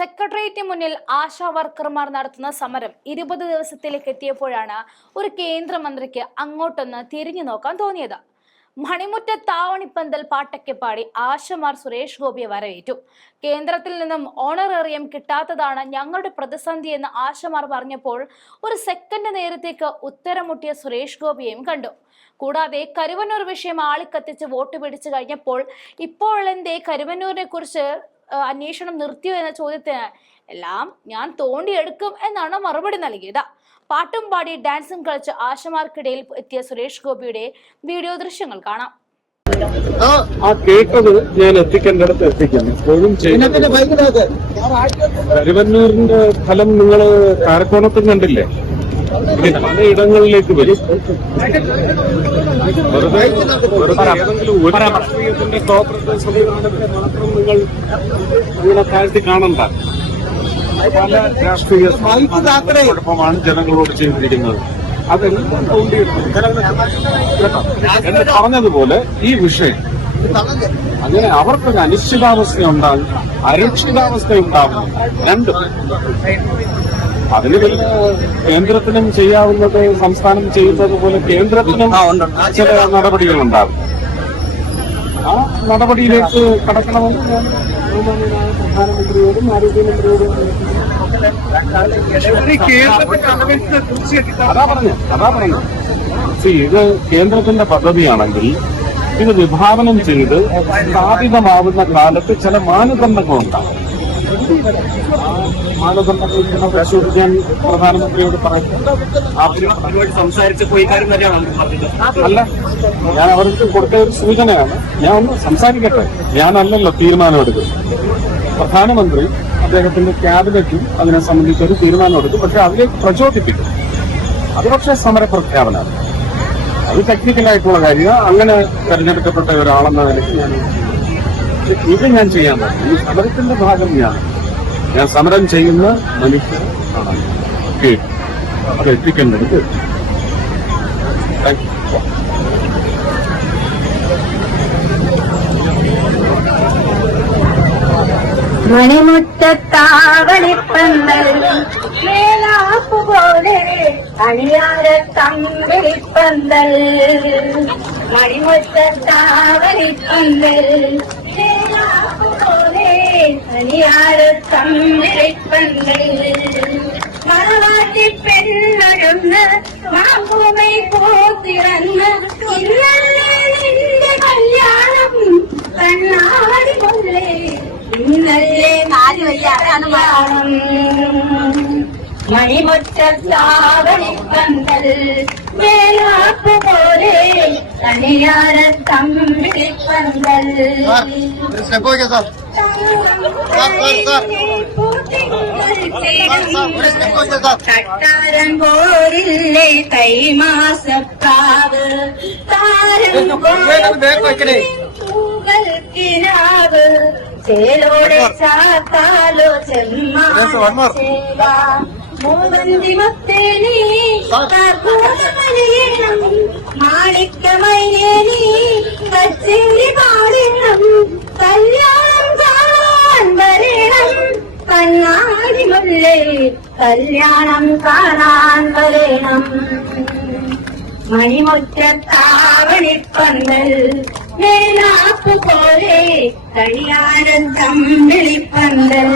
സെക്രട്ടേറിയറ്റിന് മുന്നിൽ ആശാ വർക്കർമാർ നടത്തുന്ന സമരം 20 ദിവസത്തിലേക്ക് എത്തിയപ്പോഴാണ് ഒരു കേന്ദ്രമന്ത്രിക്ക് അങ്ങോട്ടൊന്ന് തിരിഞ്ഞു നോക്കാൻ തോന്നിയത്. മണിമുറ്റ താവണിപ്പന്തൽ പാട്ടൊക്കെ പാടി ആശമാർ സുരേഷ് ഗോപിയെ വരവേറ്റു. കേന്ദ്രത്തിൽ നിന്നും ഓണറേറിയം കിട്ടാത്തതാണ് ഞങ്ങളുടെ പ്രതിസന്ധി എന്ന് ആശമാർ പറഞ്ഞപ്പോൾ ഒരു സെക്കൻഡ് നേരത്തേക്ക് ഉത്തരം മുട്ടിയ സുരേഷ് ഗോപിയെയും കണ്ടു. കൂടാതെ കരുവന്നൂർ വിഷയം ആളിക്കത്തിച്ച് വോട്ട് പിടിച്ചു കഴിഞ്ഞപ്പോൾ ഇപ്പോഴെന്തേ കരുവന്നൂരിനെ കുറിച്ച് അന്വേഷണം നിർത്തിയോ എന്ന ചോദ്യത്തിന് എല്ലാം ഞാൻ തോണ്ടിയെടുക്കും എന്നാണ് മറുപടി നൽകിയത്. പാട്ടും പാടി ഡാൻസും കളിച്ച് ആശമാർക്കിടയിൽ എത്തിയ സുരേഷ് ഗോപിയുടെ വീഡിയോ ദൃശ്യങ്ങൾ കാണാം. ആ കേട്ടത് ഞാൻ എത്തിക്കേണ്ടടുത്ത് എത്തിക്കുന്നു. ഇപ്പോഴും കരുവന്നൂരിന്റെ ഫലം നിങ്ങൾ കാരക്കോണത്തും കണ്ടില്ലേ? പലയിടങ്ങളിലേക്ക് വരും. വെറുതെ ഏതെങ്കിലും ഒരു രാഷ്ട്രീയത്തിന്റെ കോർപ്പറേറ്റ് സംവിധാനത്തെ മാത്രം നിങ്ങൾ അങ്ങനെ താഴ്ത്തി കാണണ്ട. പല രാഷ്ട്രീയ കുഴപ്പമാണ് ജനങ്ങളോട് ചെയ്തിരിക്കുന്നത്. അതെല്ലാം എന്ന് പറഞ്ഞതുപോലെ ഈ വിഷയം അങ്ങനെ അവർക്കൊരു അനിശ്ചിതാവസ്ഥ ഉണ്ടാകും, അരക്ഷിതാവസ്ഥ ഉണ്ടാകും. രണ്ടും അതിന് പിന്നെ കേന്ദ്രത്തിനും ചെയ്യാവുന്നത് സംസ്ഥാനം ചെയ്യുന്നത് പോലെ കേന്ദ്രത്തിനും ചില നടപടികളുണ്ടാകും. ആ നടപടിയിലേക്ക് കടക്കണമെന്ന് ഞാൻ പ്രധാനമന്ത്രിയോടും ആരോഗ്യമന്ത്രിയോടും അതാ പറഞ്ഞു. ഇത് കേന്ദ്രത്തിന്റെ പദ്ധതിയാണെങ്കിൽ ഇത് വിഭാവനം ചെയ്ത് സ്ഥാപിതമാവുന്ന കാലത്ത് ചില മാനദണ്ഡങ്ങളുണ്ടാകും. മാനദണ്ഡങ്ങൾ പരിശോധിക്കാൻ പ്രധാനമന്ത്രിയോട് സംസാരിച്ചപ്പോൾ അല്ല, ഞാൻ അവർക്ക് കൊടുത്ത ഒരു സൂചനയാണ്. ഞാൻ ഒന്ന് സംസാരിക്കട്ടെ. ഞാനല്ലല്ലോ തീരുമാനമെടുക്കുന്നത്. പ്രധാനമന്ത്രി അദ്ദേഹത്തിന്റെ ക്യാബിനറ്റും അതിനെ സംബന്ധിച്ച് ഒരു തീരുമാനമെടുക്കും. പക്ഷെ അതിലേക്ക് പ്രചോദിപ്പിക്കും. അത് പക്ഷേ സമരപ്രഖ്യാപനമാണ്. അത് ടെക്നിക്കലായിട്ടുള്ള കാര്യം. അങ്ങനെ തെരഞ്ഞെടുക്കപ്പെട്ട ഒരാളെന്ന നിലയ്ക്ക് ഇത് ഞാൻ ചെയ്യാൻ പറ്റും. ഈ സമരത്തിന്റെ ഭാഗം ഞാൻ സമരം ചെയ്യുന്ന മനുഷ്യർ അത് എത്തിക്കേണ്ടത്. മണിമുറ്റത്താവണിപ്പന്തൽ മേലാപ്പുപോലെ അണിയാര തമ്പിളിപ്പന്തൽ. മണിമുറ്റത്താവണിപ്പന്തൽ മേലാപ്പുപോലെ അണിയാര തമ്പിളിപ്പന്തൽ. മറവാട്ടി പെണ്ണൊരുന്ന് മാപ്പുമൈ പോത്തിറന്ന് ഇന്നല്ലേ നിന്റെ കല്യാണം കണ്ണാടി കൊല്ലേ. ഇന്നല്ലേ നാല് വയ്യാറാണ് മണിമുറ്റത്താവണിപ്പന്തൽ മേലാപ്പ് പോലെ കണിയാര തമ്പിളിപ്പന്തൽ. കട്ടാരം പോരില്ലേ കൈമാസക്കാവ് താരം പൂകൽക്കിനാവ് ചേലോടെ ചാത്താലോ ചെമ്മാസേവ മൂവന്തി മത്തേനി തർക്കൂതമലിയണം മാണിക്കമയ്യേനി കച്ചിരി പാടിണം കല്യാണം കാണാൻ വരണം കണ്ണാടി മുല്ലേ കല്യാണം കാണാൻ വരണം. മണിമുറ്റത്താവണിപ്പന്തൽ മേലാപ്പ് പോലെ കണിയാരൻ തമ്പിളിപ്പന്തൽ.